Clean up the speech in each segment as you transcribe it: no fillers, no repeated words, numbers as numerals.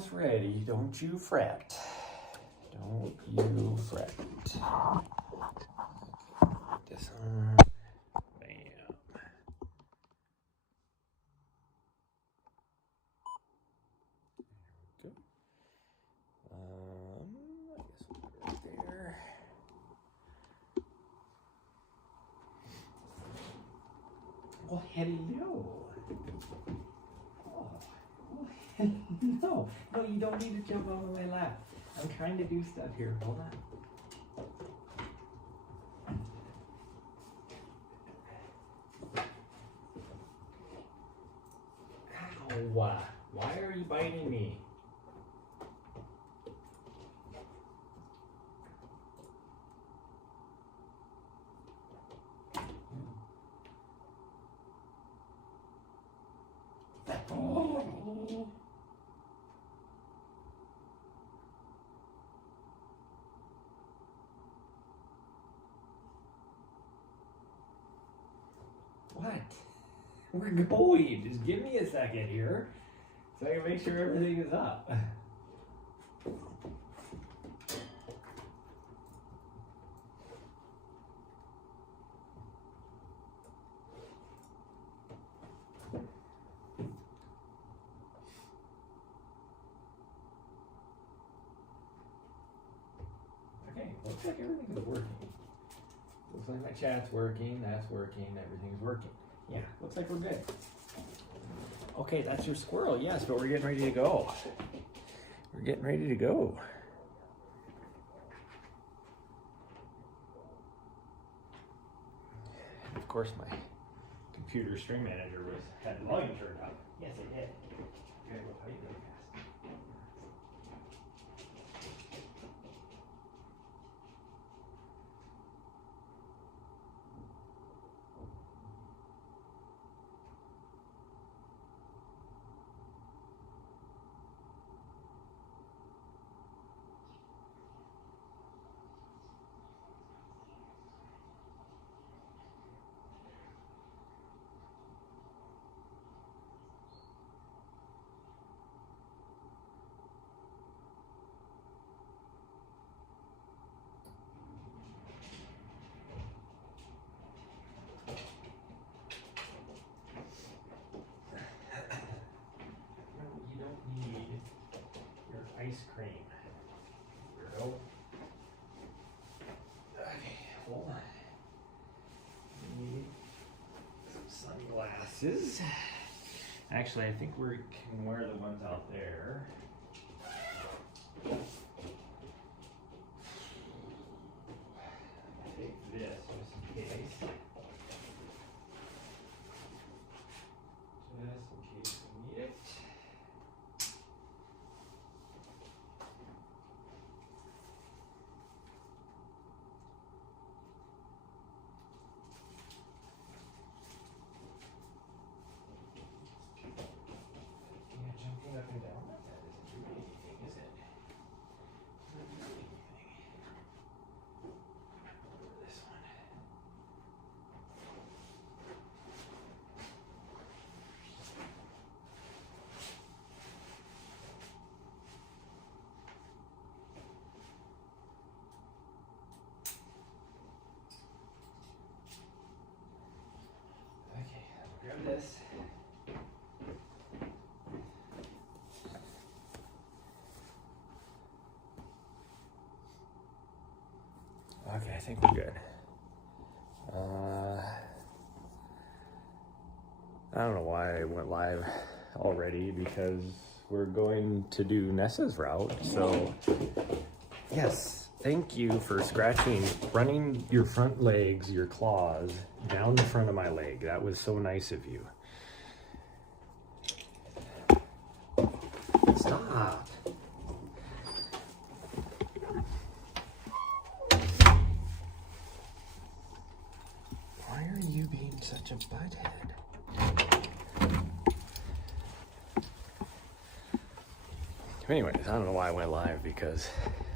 almost ready. Don't you fret. Don't you fret. This on. Bam. There we go. I guess we'll put it right there. Oh, hello. No, you don't need to jump over my lap. I'm trying to do stuff here. Hold on. Ow! Why are you biting me? What? We're going. Just give me a second here so I can make sure everything is up. Okay, looks like everything is working. Looks like my chat's working, that's working, everything's working. Yeah, looks like we're good. Okay, that's your squirrel, yes, but we're getting ready to go. We're getting ready to go. Of course, my computer stream manager had the volume turned up. Yes, it did. You gotta go fight really fast. Ice cream. Weirdo. Okay, hold on. Need some sunglasses. Actually, I think we can wear the ones out there. Take this just in case. Just in case we need it. Up and down like that isn't doing anything, is it? It's not doing anything. This one. Okay, I'll grab this. Okay, I think we're good. I don't know why I went live already, because we're going to do Nessa's route. So, yes, thank you for running your front legs, your claws, down the front of my leg. That was so nice of you. Stop. You being such a butthead. Anyways, I don't know why I went live, because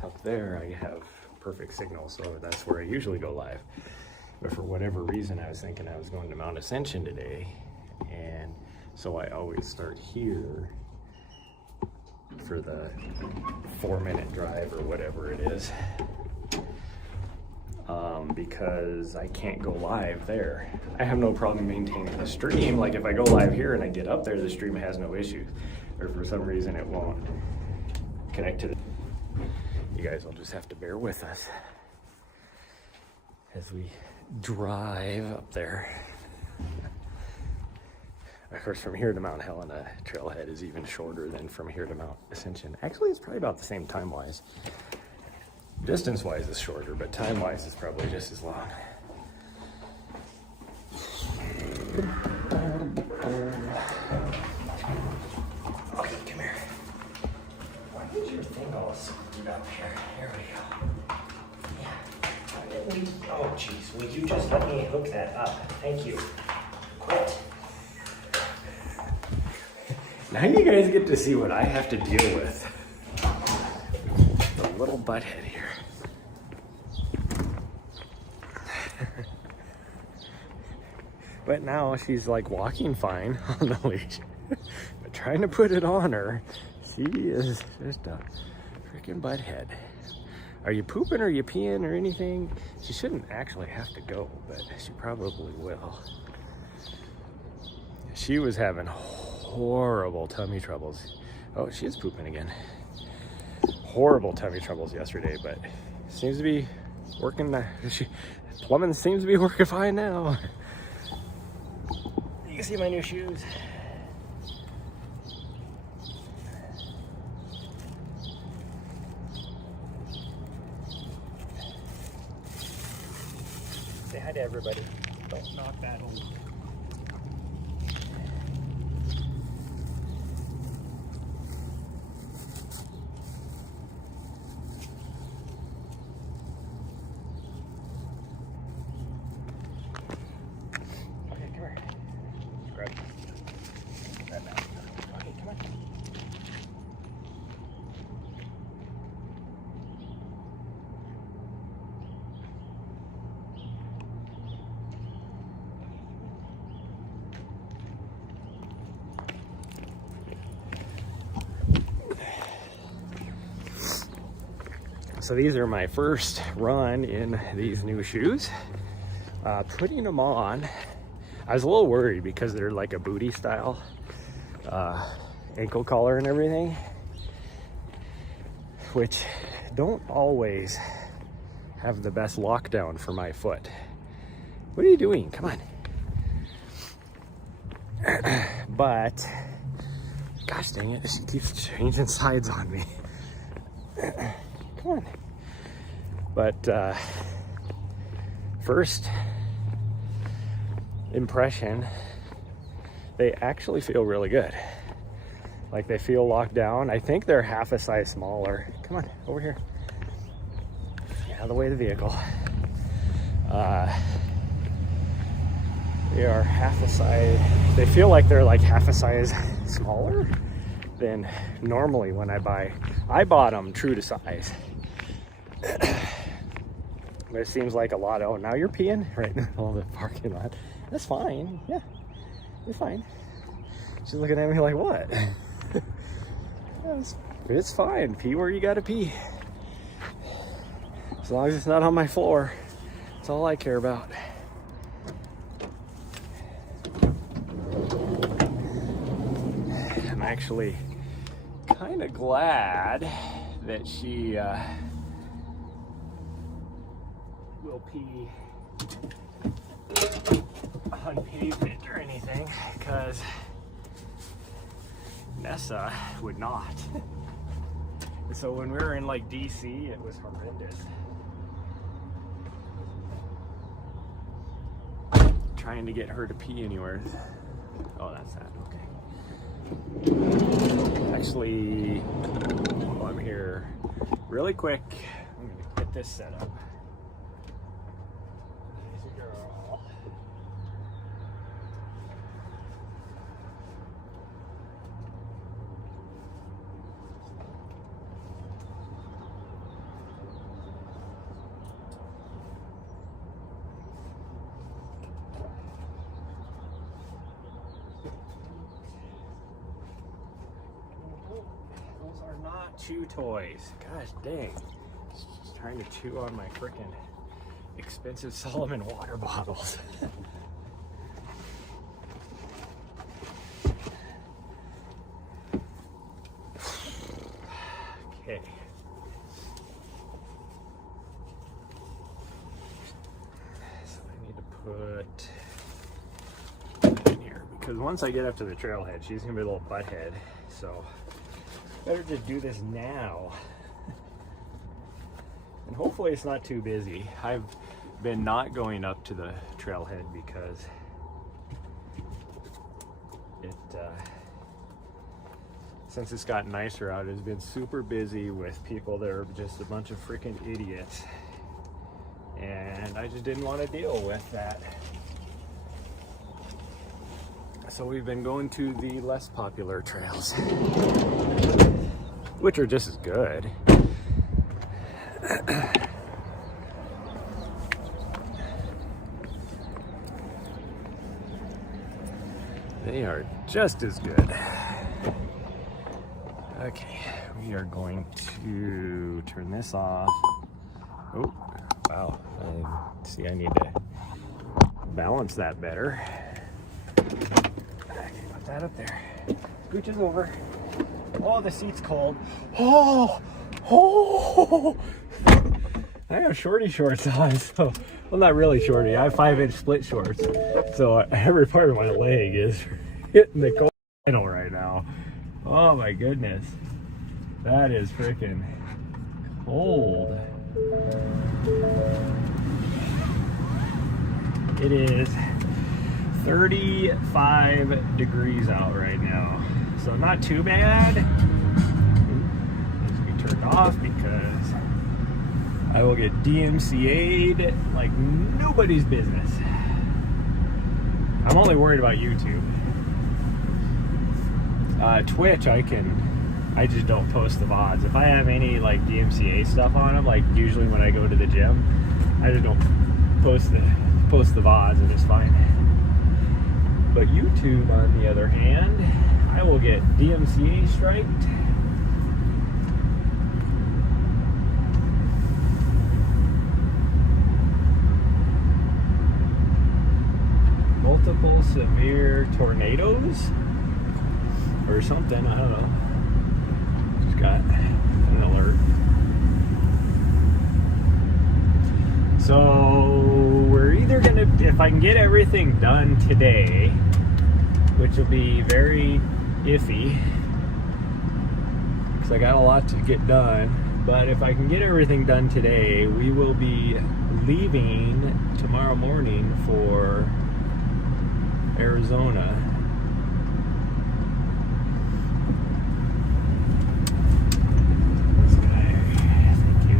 up there I have perfect signal, so that's where I usually go live. But for whatever reason, I was thinking I was going to Mount Ascension today, and so I always start here for the 4-minute drive or whatever it is, because I can't go live there. I have no problem maintaining the stream. Like if I go live here and I get up there, the stream has no issues, or for some reason it won't connect to the... You guys will just have to bear with us as we drive up there. Of course, from here to Mount Helena trailhead is even shorter than from here to Mount Ascension. Actually, it's probably about the same time-wise. Distance-wise is shorter, but time-wise is probably just as long. Okay, come here. Why is your thing all screwed up here? Here we go. Yeah. Why didn't we... Oh, jeez. Will you just let me hook that up? Thank you. Quit. Now you guys get to see what I have to deal with. The little butthead here. But now she's like walking fine on the leash. But trying to put it on her, she is just a freaking butthead. Are you pooping or are you peeing or anything? She shouldn't actually have to go, but she probably will. She was having horrible tummy troubles. Oh, she is pooping again. Horrible tummy troubles yesterday, but seems to be working. Plumbing seems to be working fine now. You can see my new shoes. Say hi to everybody. Don't knock that over. So these are my first run in these new shoes. Putting them on, I was a little worried because they're like a booty style ankle collar and everything, which don't always have the best lockdown for my foot. What are you doing? Come on. But gosh dang it, she keeps changing sides on me. Come on. But first impression, they actually feel really good. Like they feel locked down. I think they're half a size smaller. Come on, over here. Get out of the way of the vehicle. They are half a size, they feel like they're like half a size smaller than normally when I bought them true to size. But it seems like a lot. Oh, now you're peeing right in the middle of the parking lot. That's fine. Yeah, you're fine. She's looking at me like, what? It's fine. Pee where you gotta pee. As long as it's not on my floor. That's all I care about. I'm actually kind of glad that she will pee on pavement or anything, because Nessa would not. So when we were in like DC, it was horrendous. Trying to get her to pee anywhere. Oh, that's that. Okay. Actually, while I'm here, really quick, I'm gonna get this set up. Easy girl. Those are chew toys. Gosh dang. Just trying to chew on my freaking expensive Solomon water bottles. Okay. So I need to put in here because once I get up to the trailhead, she's gonna be a little butthead. So better just do this now. And hopefully it's not too busy. I've been not going up to the trailhead because since it's gotten nicer out, it's been super busy with people that are just a bunch of freaking idiots. And I just didn't want to deal with that. So we've been going to the less popular trails, which are just as good. They are just as good. Okay, we are going to turn this off. Oh, wow. See, I need to balance that better. Okay, put that up there. Scooch is over. Oh, the seat's cold. Oh! I have shorty shorts on, so, well, not really shorty. I have 5-inch split shorts. So every part of my leg is hitting the cold panel right now. Oh my goodness. That is freaking cold. It is 35 degrees out right now. So not too bad. Needs to be turned off because I will get DMCA'd like nobody's business. I'm only worried about YouTube. Twitch, I just don't post the VODs. If I have any like DMCA stuff on them, like usually when I go to the gym, I just don't post the VODs and it's fine. But YouTube, on the other hand, I will get DMCA striked. Multiple severe tornadoes or something, I don't know. Just got an alert. So we're either gonna, if I can get everything done today, which will be very iffy because I got a lot to get done, but if I can get everything done today, we will be leaving tomorrow morning for Arizona. This guy, thank you.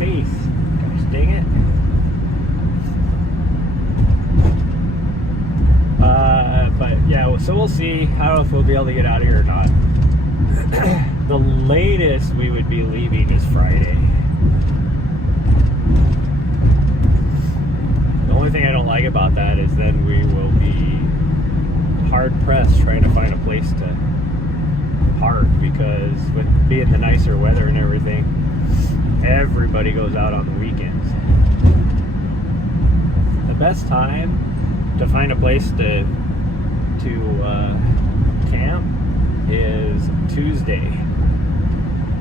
Face. Gosh dang it. But yeah, so we'll see. I don't know if we'll be able to get out of here or not. The latest we would be leaving is Friday. The only thing I don't like about that is then we will be hard pressed trying to find a place to park because with being the nicer weather and everything, everybody goes out on the weekends. The best time to find a place to camp is Tuesday,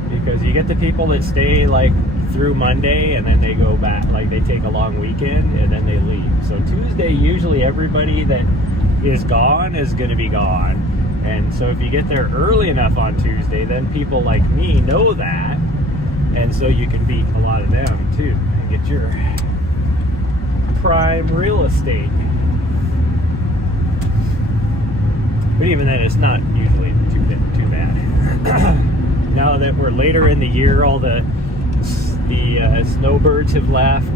because you get the people that stay like through Monday and then they go back, like they take a long weekend and then they leave. So Tuesday, usually everybody that is gone is going to be gone, and so if you get there early enough on Tuesday, then people like me know that. And so you can beat a lot of them too and get your prime real estate. But even then, it's not usually too bad. now that we're later in the year, all the snowbirds have left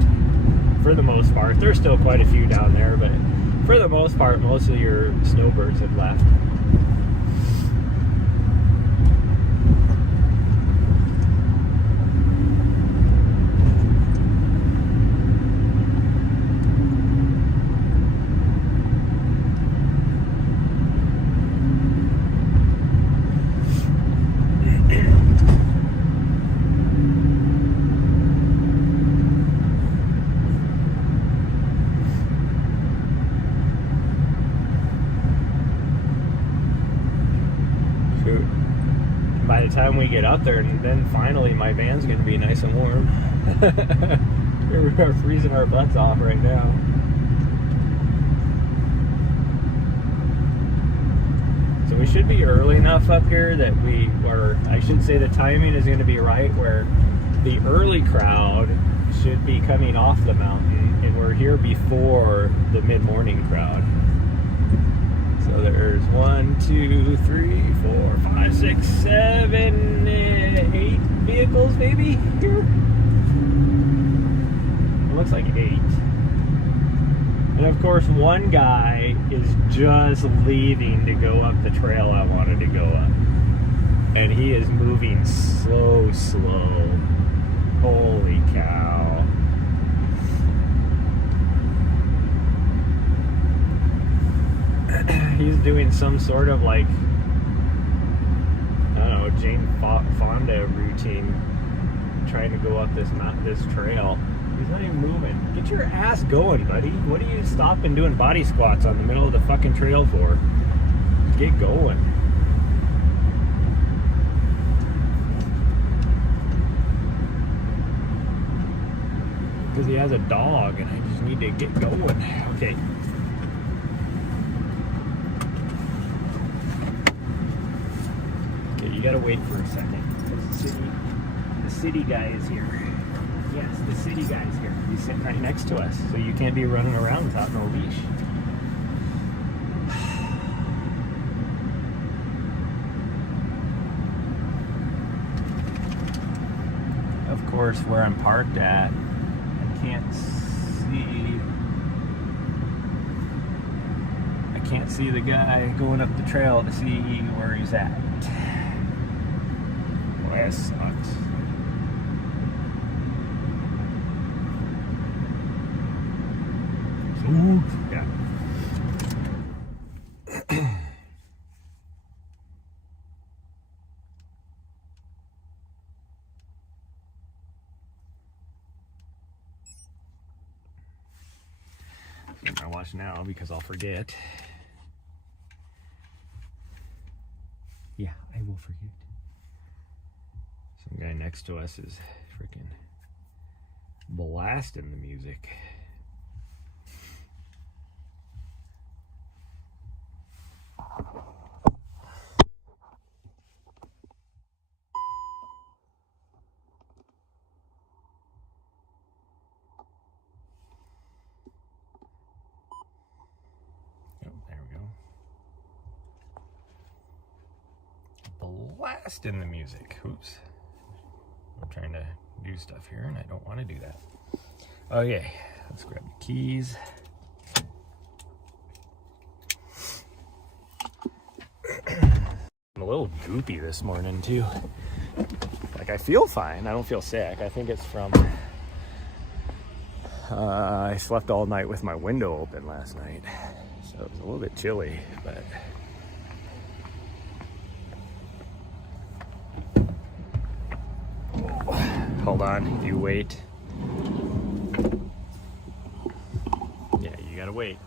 for the most part. There's still quite a few down there, but for the most part, most of your snowbirds have left. By the time we get up there, and then finally my van's gonna be nice and warm. We are freezing our butts off right now. So we should be early enough up here that I should say the timing is gonna be right, where the early crowd should be coming off the mountain, and we're here before the mid-morning crowd. So there's 1, 2, 3, 4, 5, 6, 7, 8 vehicles maybe here. It looks like 8. And of course one guy is just leaving to go up the trail I wanted to go up. And he is moving so slow. Holy cow. He's doing some sort of like, I don't know, Jane Fonda routine, trying to go up this trail. He's not even moving. Get your ass going, buddy. What are you stopping doing body squats on the middle of the fucking trail for? Get going. Because he has a dog and I just need to get going. Okay. You gotta wait for a second. The city guy is here. Yes, the city guy is here. He's sitting right next to us, so you can't be running around without no leash. Of course, where I'm parked at, I can't see the guy going up the trail to see where he's at. That sucks. Ooh, yeah. I watch now because I'll forget. Yeah, I will forget. Some guy next to us is freaking blasting the music. Blasting the music. Oops. I'm trying to do stuff here and I don't want to do that. Okay, let's grab the keys. I'm a little goopy this morning too. Like I feel fine. I don't feel sick. I think it's from I slept all night with my window open last night. So it was a little bit chilly, but hold on, you wait. Yeah, you gotta wait.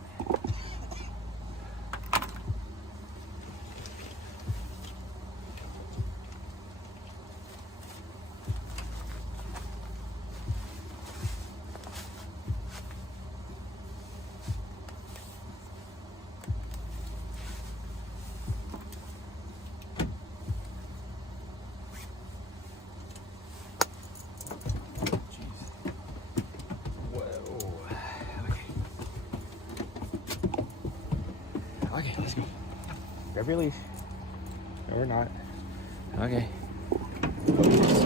Okay, let's go. Grab your leash. No, we're not. Okay. Focus.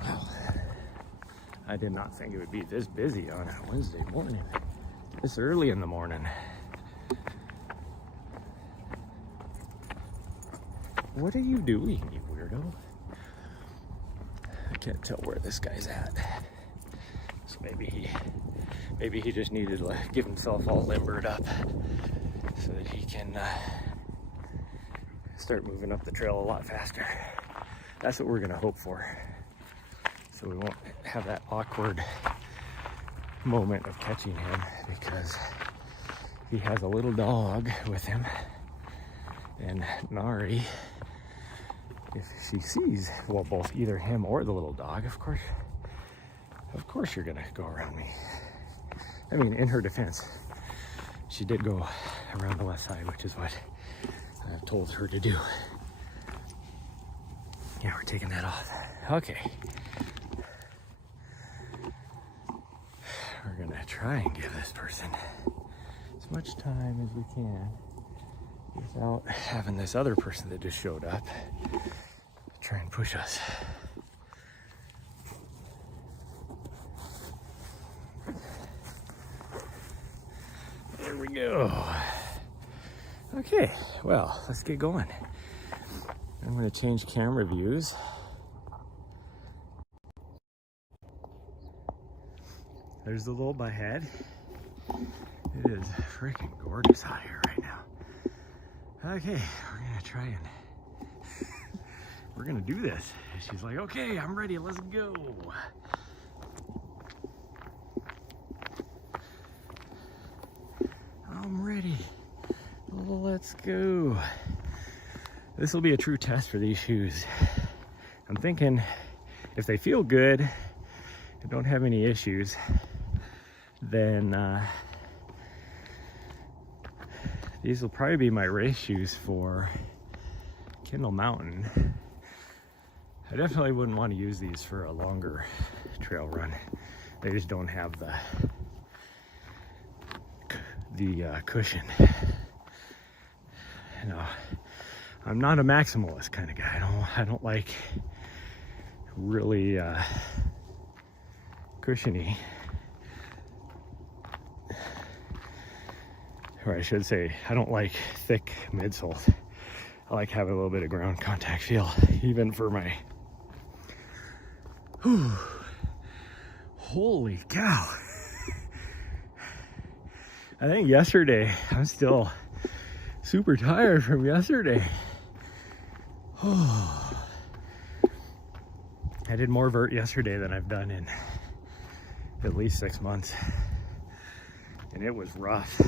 Wow. I did not think it would be this busy on a Wednesday morning. This early in the morning. What are you doing, you weirdo? I can't tell where this guy's at. So maybe he just needed to give himself all limbered up so that he can start moving up the trail a lot faster. That's what we're gonna hope for. So we won't have that awkward moment of catching him, because he has a little dog with him, and Nari, if she sees, well, both either him or the little dog, of course you're gonna go around me. I mean, in her defense, she did go around the left side, which is what I've told her to do. Yeah, we're taking that off. Okay. We're gonna try and give this person as much time as we can without having this other person that just showed up try and push us. There we go. Okay, well, let's get going. I'm going to change camera views. There's the lobe I had. It is freaking gorgeous out here right now. Okay, we're going to try and we're gonna do this. She's like, okay, I'm ready, let's go. I'm ready, let's go. This will be a true test for these shoes. I'm thinking if they feel good and don't have any issues, then these will probably be my race shoes for Kendall Mountain. I definitely wouldn't want to use these for a longer trail run. They just don't have the cushion. You know, I'm not a maximalist kind of guy. I don't like really cushiony, or I should say, I don't like thick midsoles. I like having a little bit of ground contact feel, even for my. Whew. Holy cow. I think yesterday, I'm still super tired from yesterday. I did more vert yesterday than I've done in at least 6 months. And it was rough.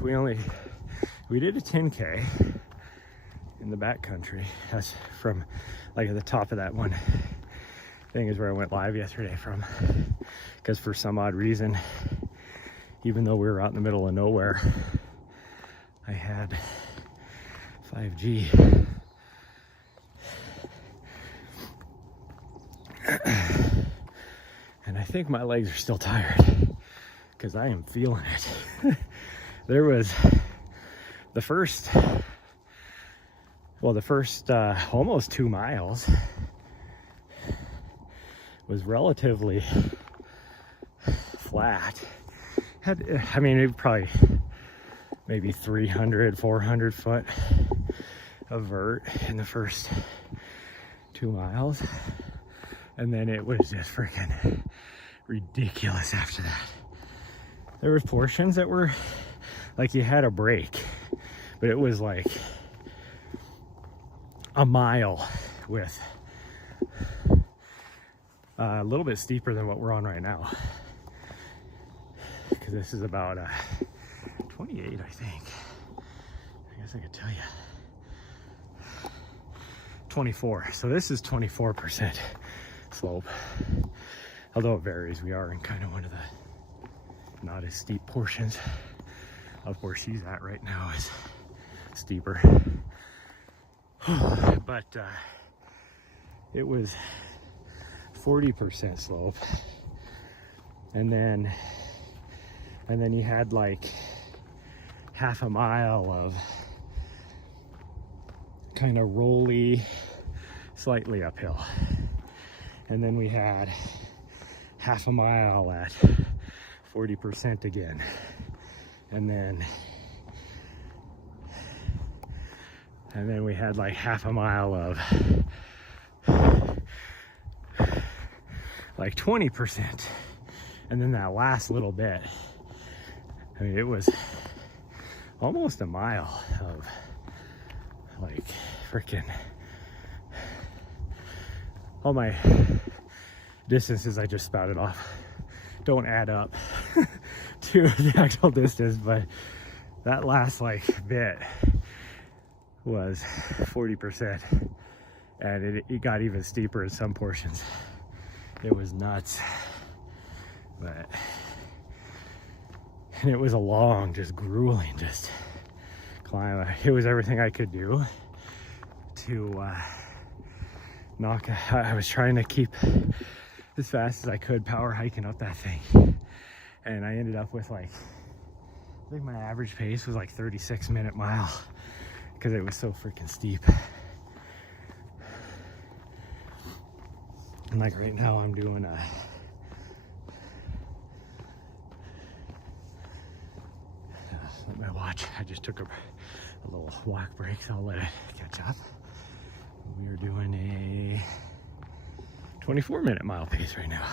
We did a 10K in the backcountry. That's from like at the top of that one thing is where I went live yesterday from. Because for some odd reason, even though we were out in the middle of nowhere, I had 5G. And I think my legs are still tired because I am feeling it. There was the first almost 2 miles was relatively flat. It probably maybe 300, 400 foot of vert in the first 2 miles. And then it was just freaking ridiculous after that. There was portions that were like you had a break, but it was like a mile with a little bit steeper than what we're on right now. Because this is about 28, I think. I guess I could tell you. 24. So this is 24% slope. Although it varies, we are in kind of one of the not as steep portions of where she's at right now is steeper. But it was 40% slope. And then you had like half a mile of kind of rolly, slightly uphill. And then we had half a mile at 40% again. And then we had like half a mile of like 20%. And then that last little bit, I mean, it was almost a mile of like freaking, all my distances I just spouted off don't add up to the actual distance, but that last like bit was 40%, and it got even steeper in some portions. It was nuts, and it was a long, just grueling, just climb. It was everything I could do to I was trying to keep as fast as I could power hiking up that thing, and I ended up with like, I think my average pace was like 36-minute mile because it was so freaking steep. And like right now I'm doing my watch, I just took a little walk break, so I'll let it catch up. We are doing a 24-minute mile pace right now.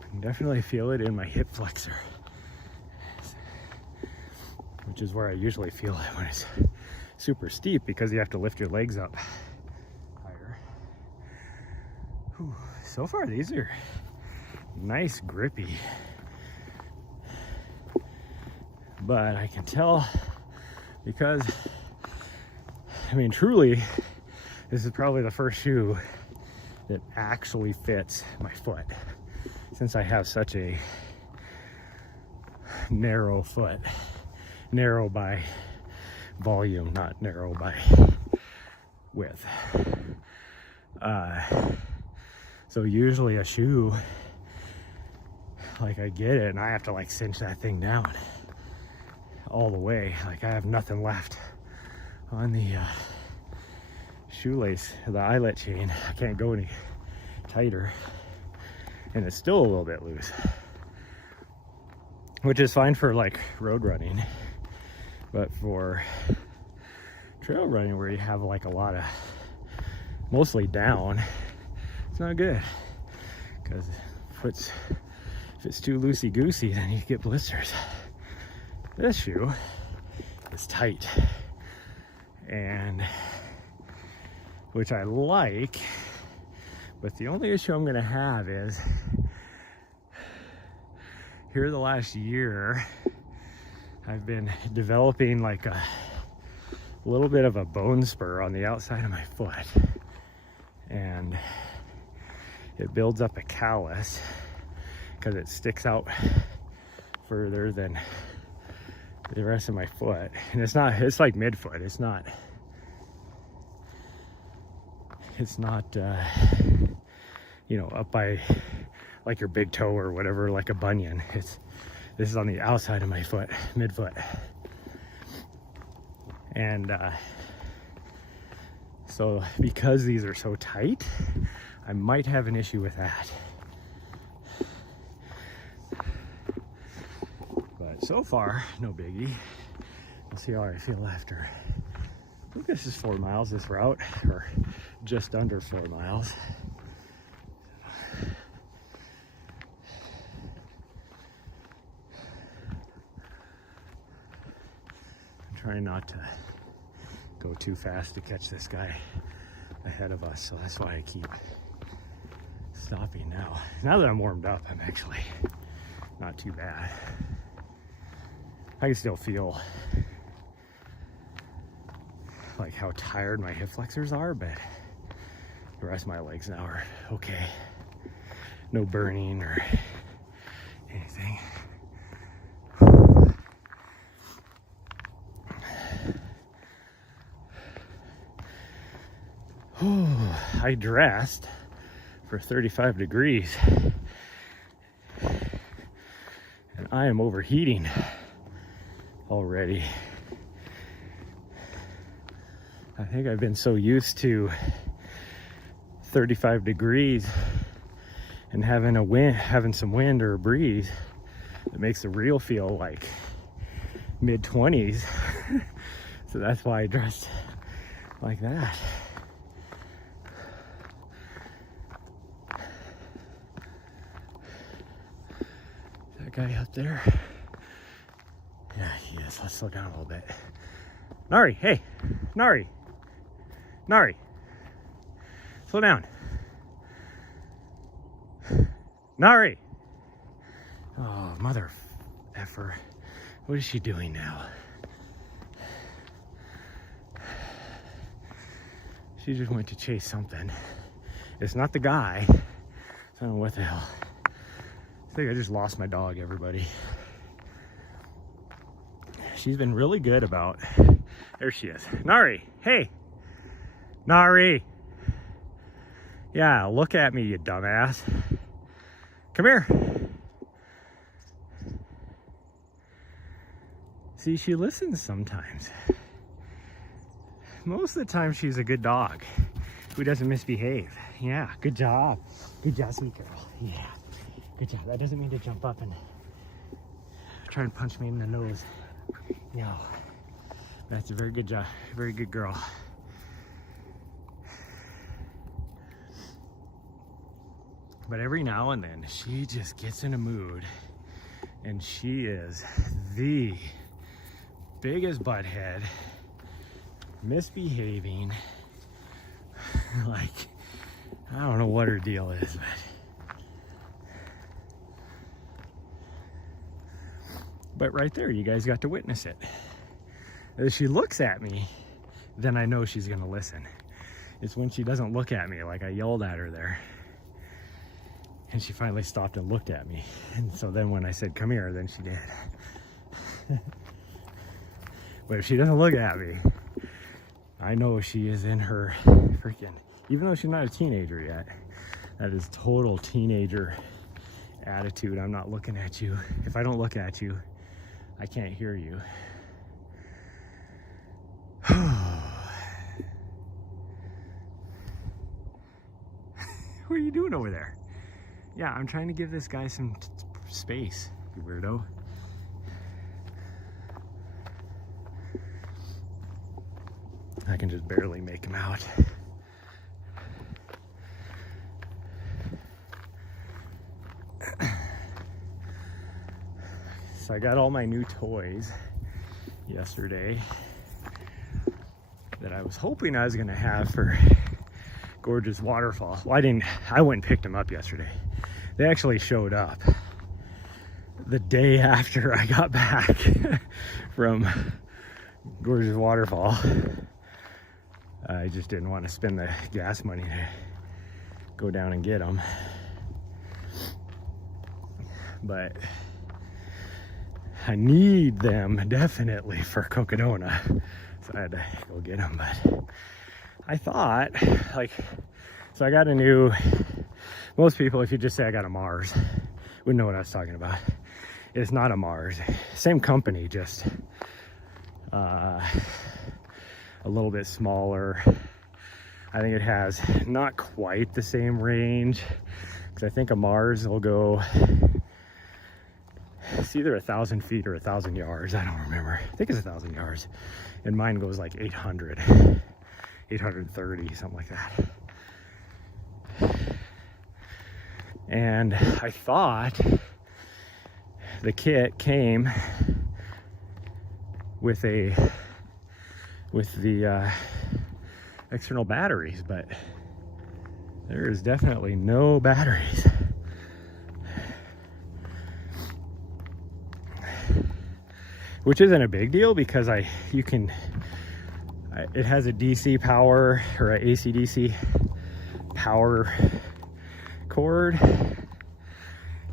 I can definitely feel it in my hip flexor, which is where I usually feel it when it's super steep, because you have to lift your legs up higher. Whew. So far these are nice, grippy, but I can tell, because I mean, truly this is probably the first shoe that actually fits my foot, since I have such a narrow foot. Narrow by volume, not narrow by width. So usually a shoe, like I get it and I have to like cinch that thing down all the way. Like I have nothing left on the shoelace, the eyelet chain. I can't go any tighter, and it's still a little bit loose, which is fine for like road running. But for trail running, where you have like a lot of mostly down, it's not good, because if it's too loosey-goosey, then you get blisters. This shoe is tight, and which I like, but the only issue I'm gonna have is here the last year I've been developing like a little bit of a bone spur on the outside of my foot, and it builds up a callus because it sticks out further than the rest of my foot. And it's like midfoot. It's not you know, up by like your big toe or whatever, like a bunion. This is on the outside of my foot, midfoot. And so because these are so tight, I might have an issue with that. But so far, no biggie. We'll see how I feel after. I think this is 4 miles, this route, or just under 4 miles. Trying not to go too fast to catch this guy ahead of us, so that's why I keep stopping now. Now that I'm warmed up, I'm actually not too bad. I can still feel like how tired my hip flexors are, but the rest of my legs now are okay. No burning or anything. I dressed for 35 degrees and I am overheating already. I think I've been so used to 35 degrees and having some wind or a breeze that makes the reel feel like mid-20s. So that's why I dressed like that. That guy up there? Yeah, he is. Let's slow down a little bit. Nari, hey, Nari. Nari, slow down. Nari. Oh, mother effer. What is she doing now? She just went to chase something. It's not the guy. I don't know what the hell. I think I just lost my dog, everybody. She's been really good about... There she is. Nari, hey. Nari. Yeah, look at me, you dumbass. Come here. See, she listens sometimes. Most of the time, she's a good dog who doesn't misbehave. Yeah, good job. Good job, sweet girl. Yeah, good job. That doesn't mean to jump up and try and punch me in the nose. No, that's a very good job. Very good girl. But every now and then, she just gets in a mood, and she is the biggest butthead, misbehaving. Like, I don't know what her deal is, but right there, you guys got to witness it. As she looks at me, then I know she's gonna listen. It's when she doesn't look at me, like I yelled at her there. And she finally stopped and looked at me. And so then when I said, come here, then she did. But if she doesn't look at me, I know she is in her freaking, even though she's not a teenager yet, that is total teenager attitude. I'm not looking at you. If I don't look at you, I can't hear you. What are you doing over there? Yeah, I'm trying to give this guy some space, you weirdo. I can just barely make him out. So I got all my new toys yesterday that I was hoping I was gonna have for Gorgeous Waterfall. Well, I went and picked them up yesterday. They actually showed up the day after I got back from Gorgeous Waterfall. I just didn't want to spend the gas money to go down and get them. But I need them definitely for Cocodona. So I had to go get them. But I thought, like, so I got a new... Most people, if you just say I got a Mars, wouldn't know what I was talking about. It's not a Mars. Same company, just a little bit smaller. I think it has not quite the same range, because I think a Mars will go, it's either 1,000 feet or 1,000 yards. I don't remember. I think it's 1,000 yards. And mine goes like 800, 830, something like that. And I thought the kit came with the external batteries, but there is definitely no batteries. Which isn't a big deal, because it has a DC power or a AC/DC power cord,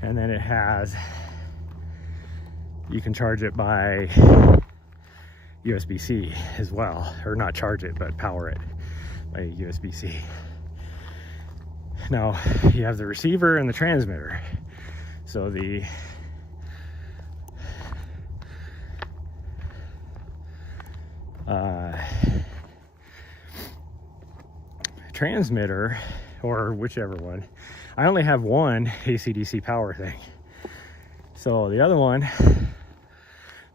and then it has, you can charge it by USB-C as well, or not charge it but power it by USB-C. Now you have the receiver and the transmitter. So the transmitter, or whichever one, I only have one AC/DC power thing. So the other one,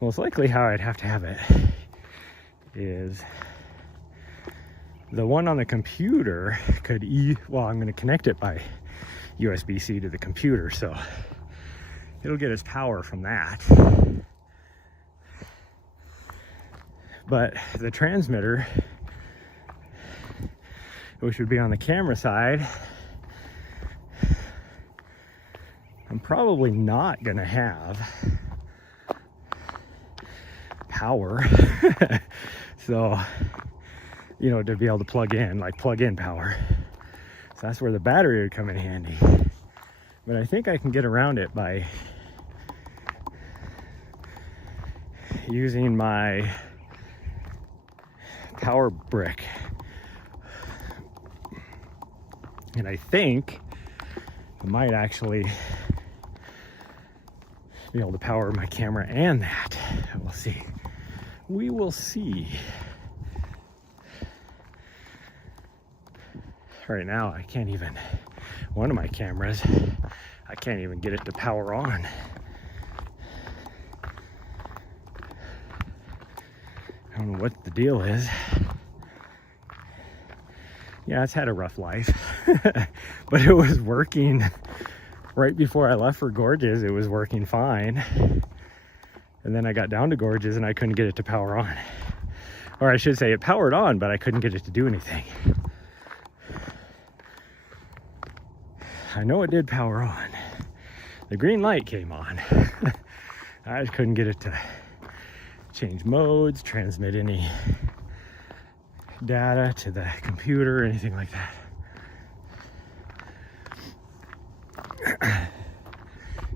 most likely how I'd have to have it is the one on the computer could well, I'm going to connect it by USB-C to the computer, so it'll get its power from that. But the transmitter, which would be on the camera side, I'm probably not gonna have power. So, you know, to be able to plug in power. So that's where the battery would come in handy. But I think I can get around it by using my power brick. And I think I might actually be able to power my camera and that. We'll see. We will see. Right now, I can't even, one of my cameras, I can't even get it to power on. I don't know what the deal is. Yeah, it's had a rough life, but it was working right before I left for Gorges. It was working fine. And then I got down to Gorges and I couldn't get it to power on. Or I should say it powered on, but I couldn't get it to do anything. I know it did power on. The green light came on. I just couldn't get it to change modes, transmit any data to the computer or anything like that.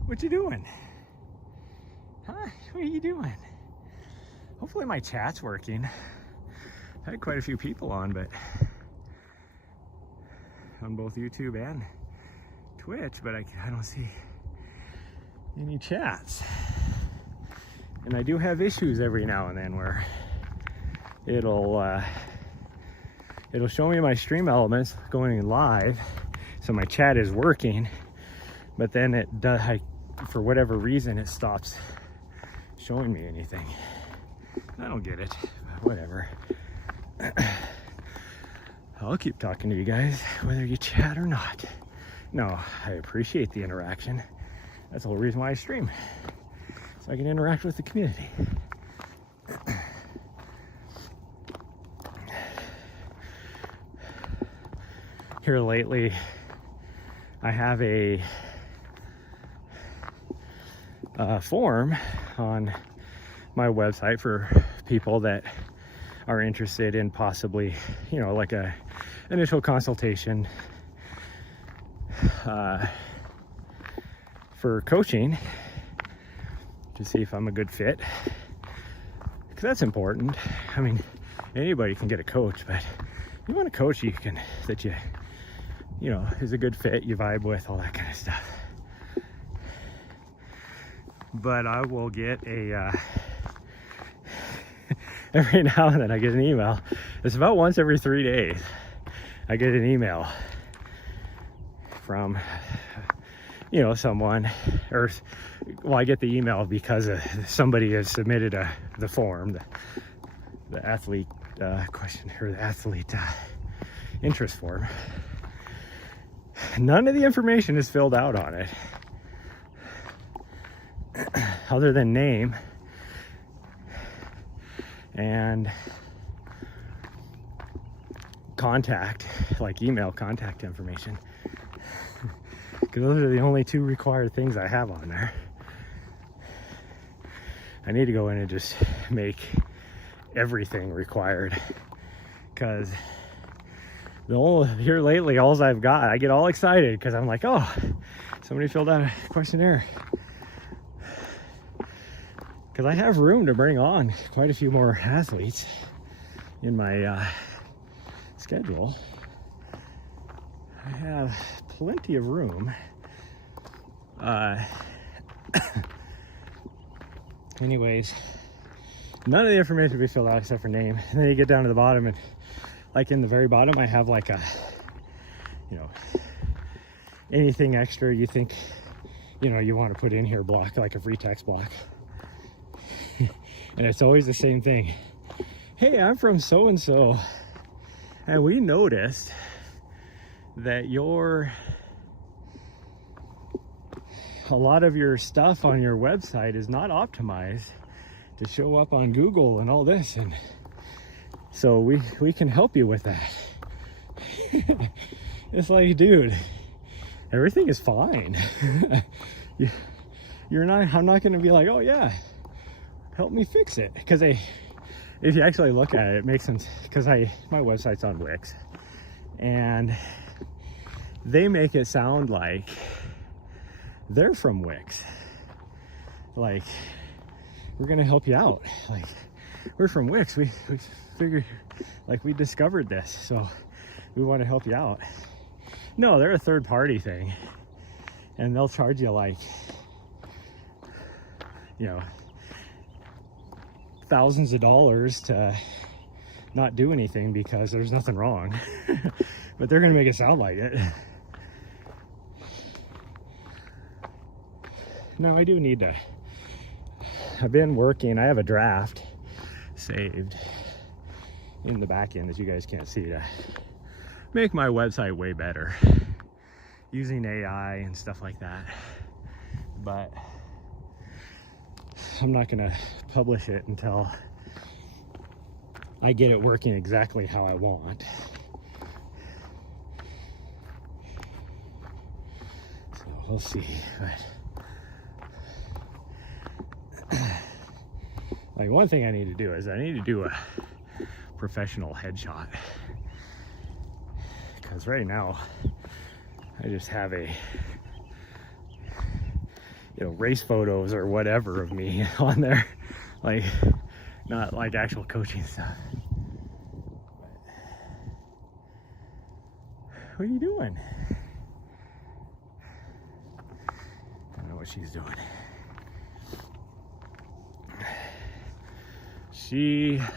What you doing? Huh? What are you doing? Hopefully my chat's working. I had quite a few people on, but on both YouTube and Twitch, but I don't see any chats. And I do have issues every now and then where it'll show me my stream elements going live, so my chat is working, but then it does, for whatever reason, it stops showing me anything. I don't get it, but whatever. I'll keep talking to you guys whether you chat or not. No, I appreciate the interaction. That's the whole reason why I stream, so I can interact with the community. Here lately, I have a form on my website for people that are interested in possibly, you know, like a initial consultation for coaching to see if I'm a good fit, because that's important. I mean, anybody can get a coach, but you want a coach that you know, is a good fit, you vibe with, all that kind of stuff. But I will get a every now and then I get an email. It's about once every 3 days I get an email from, you know, someone, or, well, I get the email because somebody has submitted the form, the athlete question, or the athlete interest form. None of the information is filled out on it, other than name and contact, like email contact information, because those are the only two required things I have on there. I need to go in and just make everything required, because here lately, all I've got, I get all excited because I'm like, oh, somebody filled out a questionnaire. Because I have room to bring on quite a few more athletes in my schedule. I have plenty of room. Anyways, none of the information will be filled out except for name. And then you get down to the bottom, and like in the very bottom, I have like a, you know, anything extra you think, you know, you want to put in here block, like a free text block. And it's always the same thing. Hey, I'm from so-and-so, and we noticed that a lot of your stuff on your website is not optimized to show up on Google and all this, and so we can help you with that. It's like, dude, everything is fine. I'm not gonna be like, oh yeah, help me fix it, because if you actually look at it, it makes sense, because my website's on Wix, and they make it sound like they're from Wix. Like, we're gonna help you out. Like, we're from Wix. We figured, like, we discovered this, so we want to help you out. No, they're a third-party thing, and they'll charge you like, you know, thousands of dollars to not do anything because there's nothing wrong. But they're gonna make it sound like it. Now I do need to, I've been working, I have a draft saved in the back end that you guys can't see to make my website way better using AI and stuff like that. But I'm not gonna publish it until I get it working exactly how I want. So we'll see. But like, one thing I need to do is I need to do a professional headshot, because right now I just have a, you know, race photos or whatever of me on there, like, not like actual coaching stuff. What are you doing? I don't know what she's doing.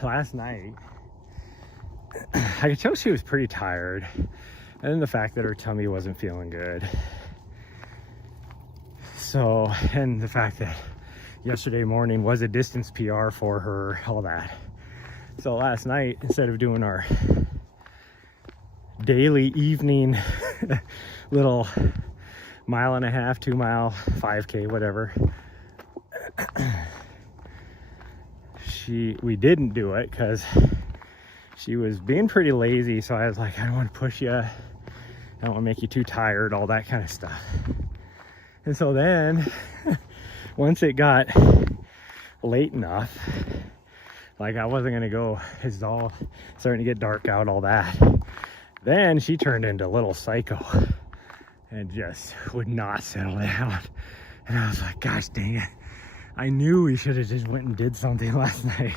Last night, I could tell she was pretty tired, and then the fact that her tummy wasn't feeling good. So, and the fact that yesterday morning was a distance PR for her, all that. So last night, instead of doing our daily evening little 1.5 2 mile 5K, whatever, we didn't do it because she was being pretty lazy. So I was like, I don't want to push you, I don't want to make you too tired, all that kind of stuff. And so then once it got late enough, like I wasn't gonna go, it's all starting to get dark out, all that, then she turned into a little psycho and just would not settle down. And I was like, gosh dang it, I knew we should have just went and did something last night.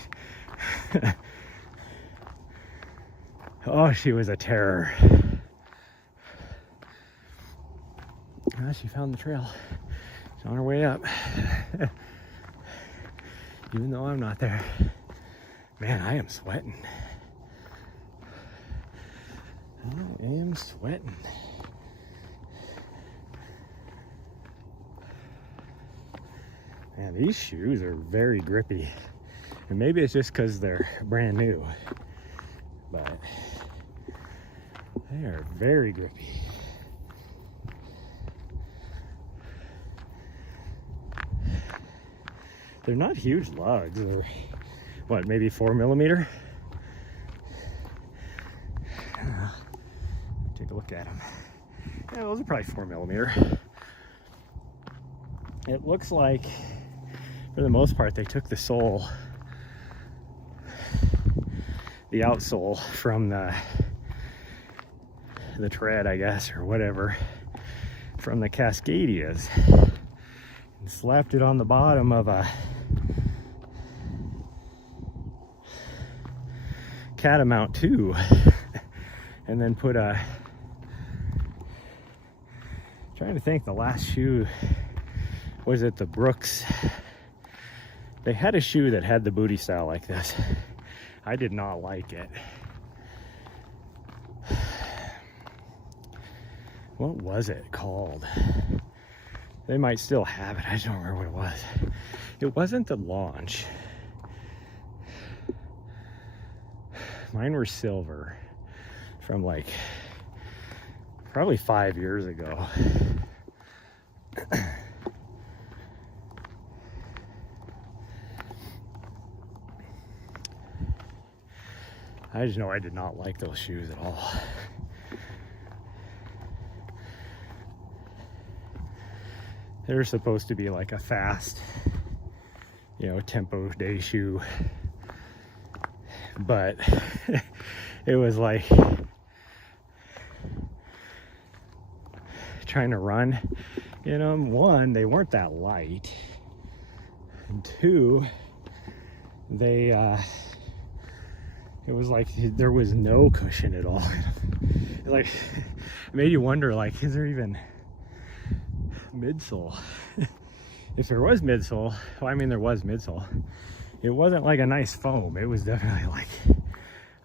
Oh, she was a terror. Oh, she found the trail. She's on her way up. Even though I'm not there. Man, I am sweating. I am sweating. Man, these shoes are very grippy. And maybe it's just because they're brand new. But they are very grippy. They're not huge lugs. They're, what, maybe 4mm? Take a look at them. Yeah, those are probably 4mm. It looks like, for the most part, they took the sole, the outsole from the tread, I guess, or whatever, from the Cascadias, and slapped it on the bottom of a Catamount 2, and then put a trying to think, the last shoe, was it the Brooks? They had a shoe that had the booty style like this. I did not like it. What was it called? They might still have it. I just don't remember what it was. It wasn't the Launch. Mine were silver from like probably 5 years ago. I just know I did not like those shoes at all. They're supposed to be like a fast, you know, tempo day shoe, but it was like trying to run in them. One, they weren't that light, and two, they it was like there was no cushion at all. Like, it made you wonder, like, is there even midsole? If there was midsole, well, I mean, there was midsole. It wasn't like a nice foam. It was definitely like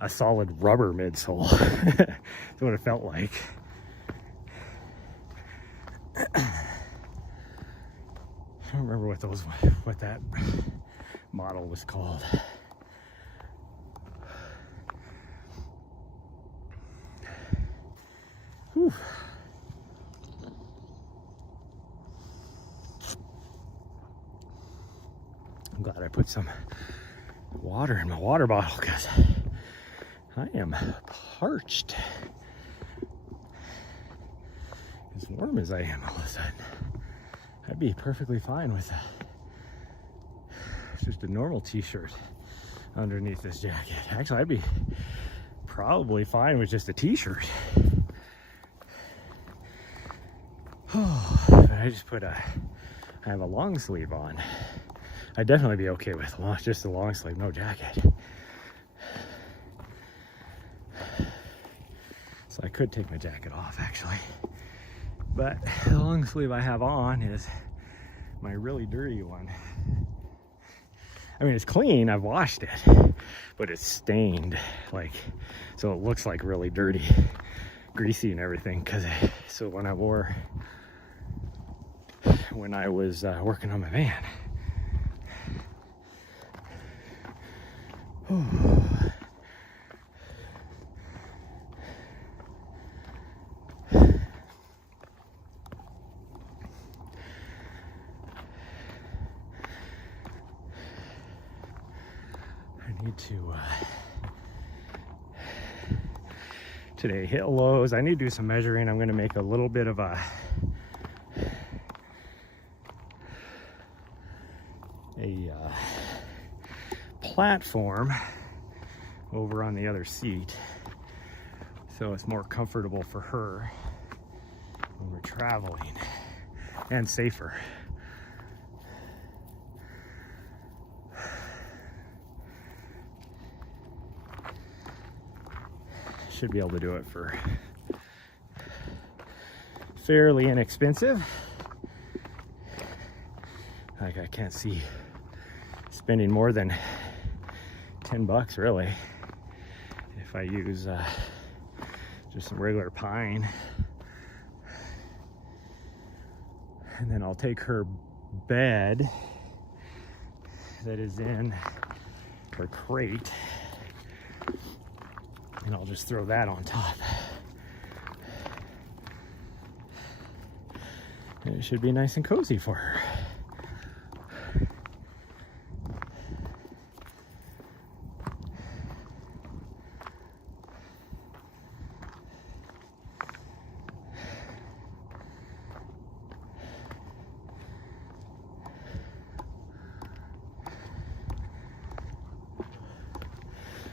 a solid rubber midsole. That's what it felt like. I don't remember what that model was called. Whew. I'm glad I put some water in my water bottle because I am parched. As warm as I am all of a sudden, I'd be perfectly fine with just a normal t-shirt underneath this jacket. Actually, I'd be probably fine with just a t-shirt. But I just I have a long sleeve on. I'd definitely be okay with just a long sleeve, no jacket. So I could take my jacket off actually. But the long sleeve I have on is my really dirty one. I mean, it's clean, I've washed it, but it's stained, like, so it looks like really dirty, greasy and everything. So when I was working on my van. I need to today hit lows. I need to do some measuring. I'm going to make a little bit of a platform over on the other seat so it's more comfortable for her when we're traveling and safer. Should be able to do it for fairly inexpensive. Like, I can't see spending more than $10 really if I use just some regular pine. And then I'll take her bed that is in her crate and I'll just throw that on top. And it should be nice and cozy for her.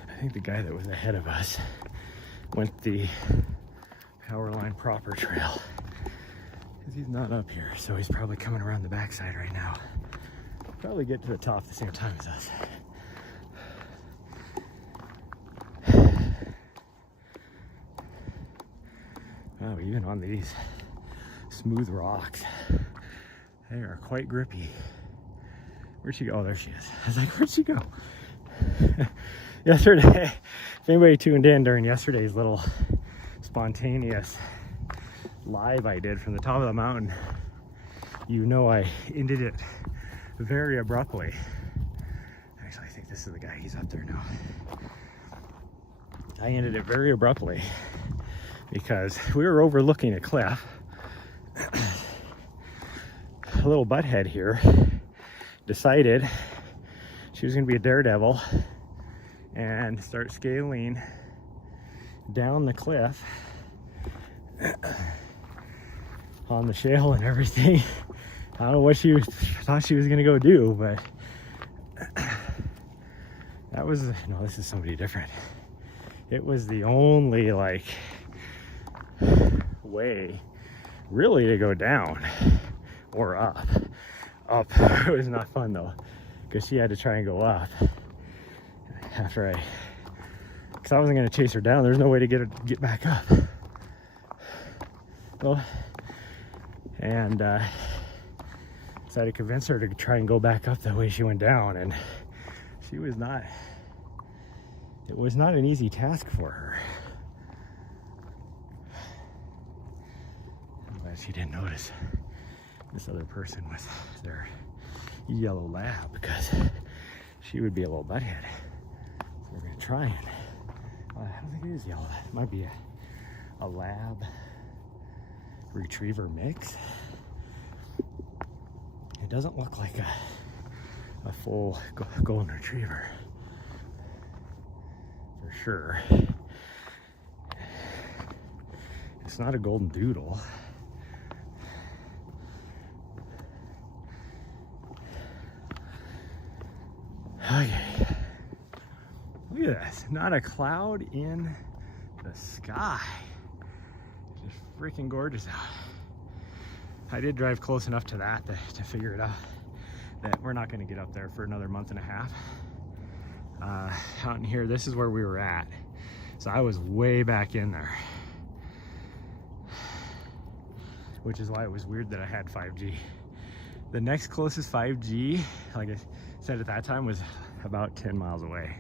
I think the guy that was ahead of us went the Powerline proper trail because he's not up here, so he's probably coming around the backside right now. Probably get to the top at the same time as us. Wow, even on these smooth rocks. They are quite grippy. Where'd she go? Oh, there she is. I was like, where'd she go? Yesterday, if anybody tuned in during yesterday's little spontaneous live I did from the top of the mountain, you know I ended it very abruptly. Actually, I think this is the guy. He's up there now. I ended it very abruptly because we were overlooking a cliff. A little butthead here decided she was going to be a daredevil and start scaling down the cliff on the shale and everything. I don't know what she thought she was going to go do, but that was, no, this is somebody different. It was the only like way really to go down or up. It was not fun though, because she had to try and go up after because I wasn't going to chase her down. There's no way to get back up. Well, and decided to convince her to try and go back up the way she went down, and it was not an easy task for her. I'm glad she didn't notice this other person with their yellow lab, because she would be a little butthead. So we're gonna try and, I don't think it is yellow. It might be a lab retriever mix. It doesn't look like a full golden retriever, for sure. It's not a golden doodle. Okay, look at this, not a cloud in the sky. Just freaking gorgeous out. I did drive close enough to that to figure it out that we're not going to get up there for another month and a half. Out in here, this is where we were at. So I was way back in there, which is why it was weird that I had 5G. The next closest 5G, like I said at that time, was about 10 miles away.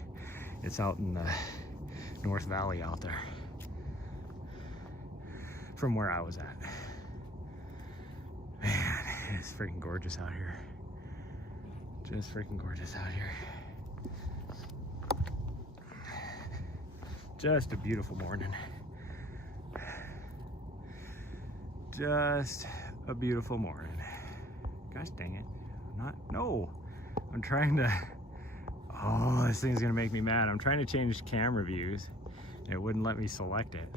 It's out in the North Valley out there from where I was at. Man, it's freaking gorgeous out here. Just freaking gorgeous out here. Just a beautiful morning. Just a beautiful morning. Gosh dang it. No. I'm trying to, oh, this thing's gonna make me mad. I'm trying to change camera views. It wouldn't let me select it.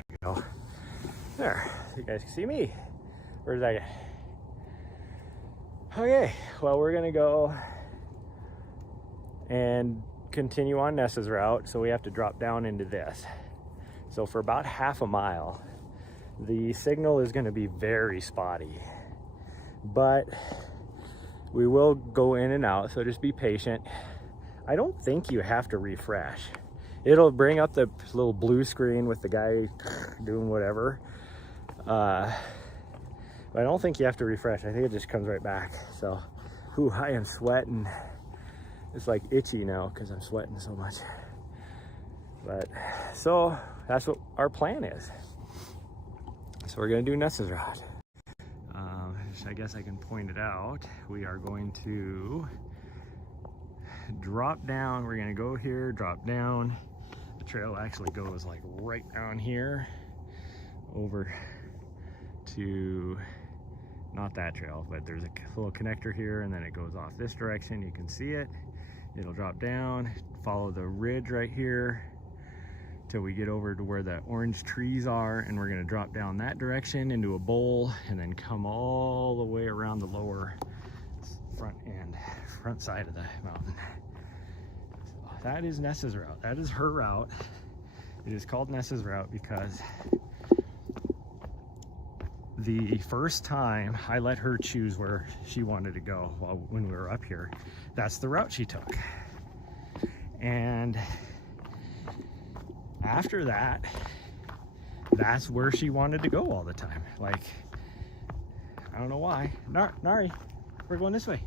There, you guys can see me. Where's that guy? Okay, well, we're gonna go and continue on Nessa's route, so we have to drop down into this. So for about half a mile, the signal is gonna be very spotty, but we will go in and out, so just be patient. I don't think you have to refresh. It'll bring up the little blue screen with the guy doing whatever. But I don't think you have to refresh. I think it just comes right back. So, I am sweating. It's like itchy now because I'm sweating so much. But, so that's what our plan is. So we're gonna do Nessa's route. I guess I can point it out. We are going to drop down. We're gonna go here, drop down. The trail actually goes like right down here over to, not that trail, but there's a little connector here, and then it goes off this direction. You can see it. It'll drop down, follow the ridge right here till we get over to where the orange trees are, and we're gonna drop down that direction into a bowl and then come all the way around the lower front side of the mountain. So that is Nessa's route. That is her route. It is called Nessa's route because the first time I let her choose where she wanted to go when we were up here, that's the route she took. And after that, that's where she wanted to go all the time. Like, I don't know why. Nari, we're going this way.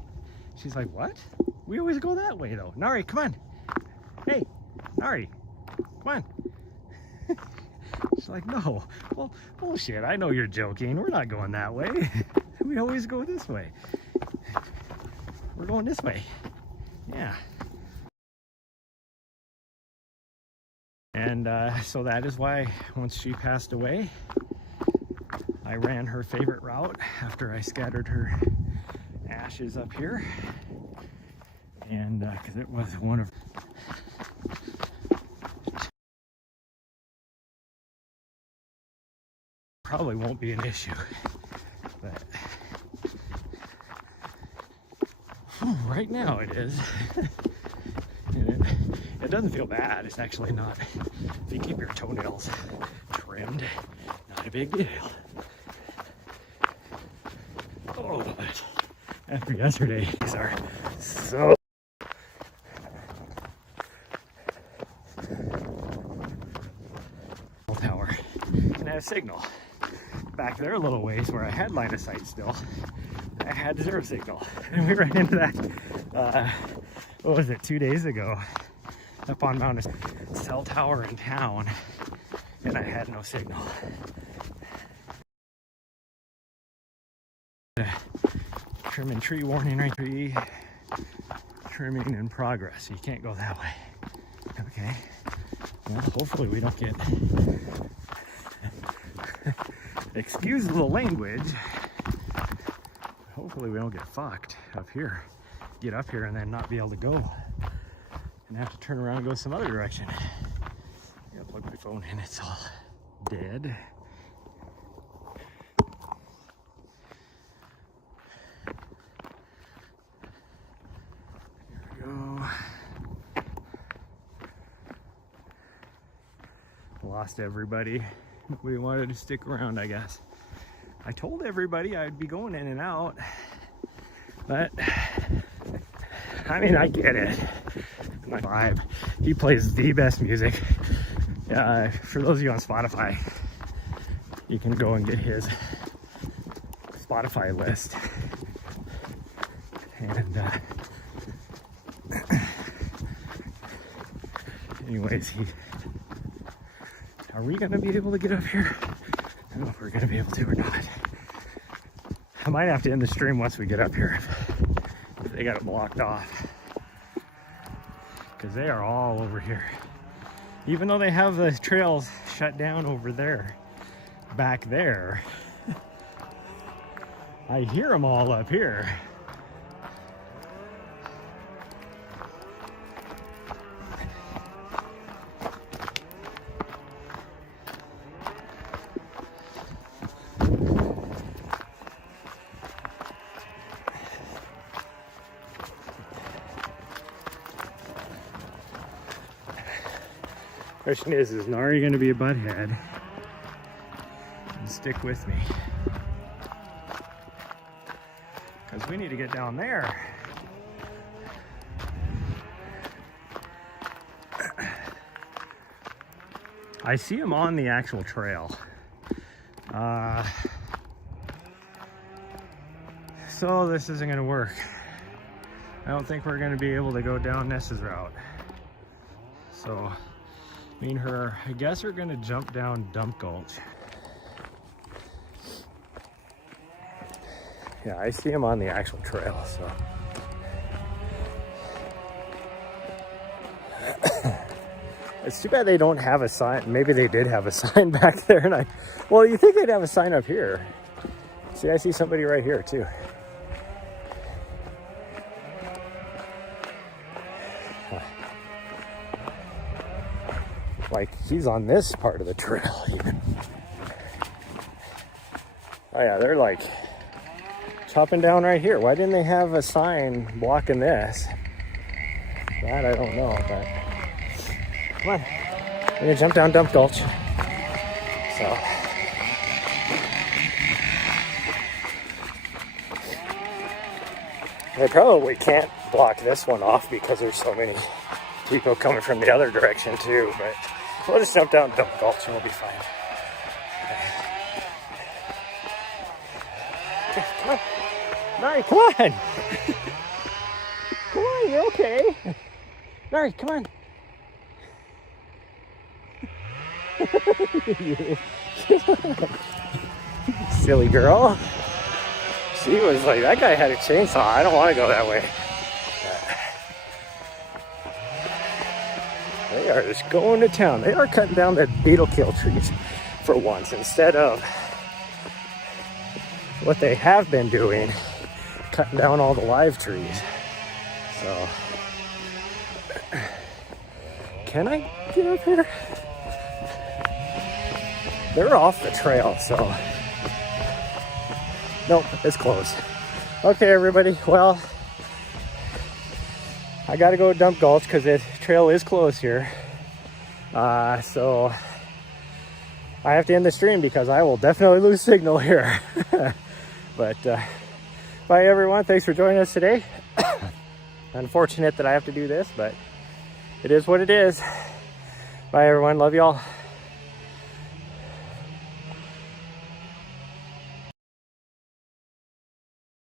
She's like, what? We always go that way though. Nari, come on. Hey, Nari, come on. She's like, no. Well, bullshit. I know you're joking. We're not going that way. We always go this way. We're going this way. Yeah. And so that is why once she passed away, I ran her favorite route after I scattered her ashes up here. And because it was one of probably won't be an issue, but right now it is. And it doesn't feel bad. It's actually not. If you keep your toenails trimmed, not a big deal. Oh, but after yesterday, these are so tower, and I have signal. Back there a little ways where I had line of sight still, I had zero signal. And we ran into that, what was it, 2 days ago, up on Mount cell tower in town, and I had no signal. Trimming tree warning right, tree trimming in progress. You can't go that way. Okay. Well, hopefully we don't get, excuse the language, hopefully we don't get fucked up here. Get up here and then not be able to go and have to turn around and go some other direction. I gotta plug my phone in, it's all dead. Here we go. Lost everybody. We wanted to stick around, I guess. I told everybody I'd be going in and out, but I mean, I get it. My vibe. He plays the best music. For those of you on Spotify, you can go and get his Spotify list. And anyways, are we gonna be able to get up here? I don't know if we're gonna be able to or not. I might have to end the stream once we get up here if they got it blocked off, because they are all over here. Even though they have the trails shut down over there, back there, I hear them all up here. Question is Nari going to be a butthead and stick with me? Because we need to get down there. I see him on the actual trail. So this isn't going to work. I don't think we're going to be able to go down Ness's route. So me and her, I guess we're gonna jump down Dump Gulch. Yeah, I see him on the actual trail, so. It's too bad they don't have a sign. Maybe they did have a sign back there, and well, you think they'd have a sign up here. See, I see somebody right here too. Like, he's on this part of the trail even. Oh yeah, they're like chopping down right here. Why didn't they have a sign blocking this? That I don't know, but come on. We're gonna jump down Dump Gulch. So they probably can't block this one off because there's so many people coming from the other direction too, but we'll just jump down Dump Gulch and we'll be fine. Okay. Nari, come on. Come on, you're okay. Nari, come on. Silly girl. She was like, that guy had a chainsaw. I don't want to go that way. They are just going to town. They are cutting down their beetle kill trees for once instead of what they have been doing, cutting down all the live trees. So, can I get up here? They're off the trail, so nope, it's closed. Okay, everybody, well, I gotta go dump Gulch because the trail is closed here. So I have to end the stream because I will definitely lose signal here. But bye everyone, thanks for joining us today. Unfortunate that I have to do this, but it is what it is. Bye everyone, love y'all.